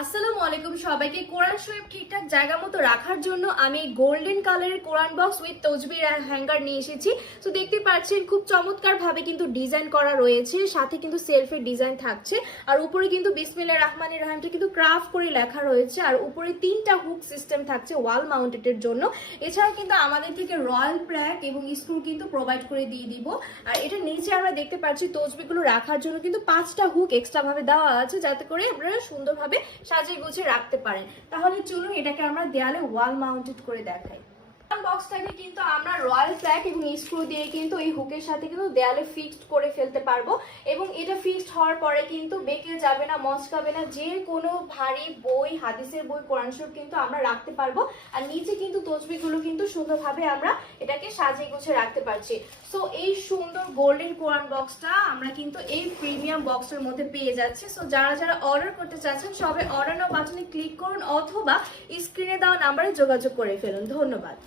আসসালামু আলাইকুম সবাইকে। কোরআন শরীফ ঠিকঠাক জায়গা মতো রাখার জন্য আমি গোল্ডেন কালারের কোরআন বক্স উইথ তসবির হ্যাঙ্গার নিয়ে এসেছি। তো দেখতে পাচ্ছেন খুব চমৎকার ভাবে কিন্তু ডিজাইন করা রয়েছে, সাথে কিন্তু সেলফের ডিজাইন থাকছে, আর উপরে কিন্তু বিসমিল্লাহির রহমানির রহিমটা কিন্তু ক্রাফট করে লেখা রয়েছে, আর উপরে 3টা হুক সিস্টেম থাকছে ওয়াল মাউন্টেডের জন্য। এছাড়াও কিন্তু আমাদের থেকে রয়্যাল প্র্যাক এবং স্ক্রু কিন্তু প্রোভাইড করে দিয়ে দিব। আর এটা নিচে আমরা দেখতে পাচ্ছি তসবিগুলো রাখার জন্য কিন্তু 5টা হুক এক্সট্রা ভাবে দেওয়া আছে, যাতে করে আপনারা সুন্দরভাবে সাজিয়ে গুছিয়ে রাখতে পারেন। তাহলে চলুন এটাকে আমরা দেয়ালে ওয়াল মাউন্টেড করে দেখাই। বক্সটাকে কিন্তু আমরা রয়্যাল প্ল্যাক এবং স্ক্রু দিয়ে কিন্তু এই হুকের সাথে কিন্তু দেয়ালে ফিক্সড করে ফেলতে পারবো, এবং এটা ফিক্সড হওয়ার পরে কিন্তু বেঁকে যাবে না, মচকাবে না। যে কোনো ভারী বই, হাদিসের বই, কোরআন শরীফ কিন্তু আমরা রাখতে পারবো। আর নিচে কিন্তু তসবিহগুলো কিন্তু সুন্দরভাবে আমরা এটাকে সাজিয়ে গুছিয়ে রাখতে পারছি। সো এই সুন্দর গোল্ডেন কোরআন বক্সটা আমরা কিন্তু এই প্রিমিয়াম বক্সের মধ্যে পেয়ে যাচ্ছি। সো যারা যারা অর্ডার করতে চাচ্ছেন সবাই অর্ডার নাও বাটনে ক্লিক করুন, অথবা স্ক্রিনে দেওয়া নাম্বারে যোগাযোগ করে ফেলুন। ধন্যবাদ।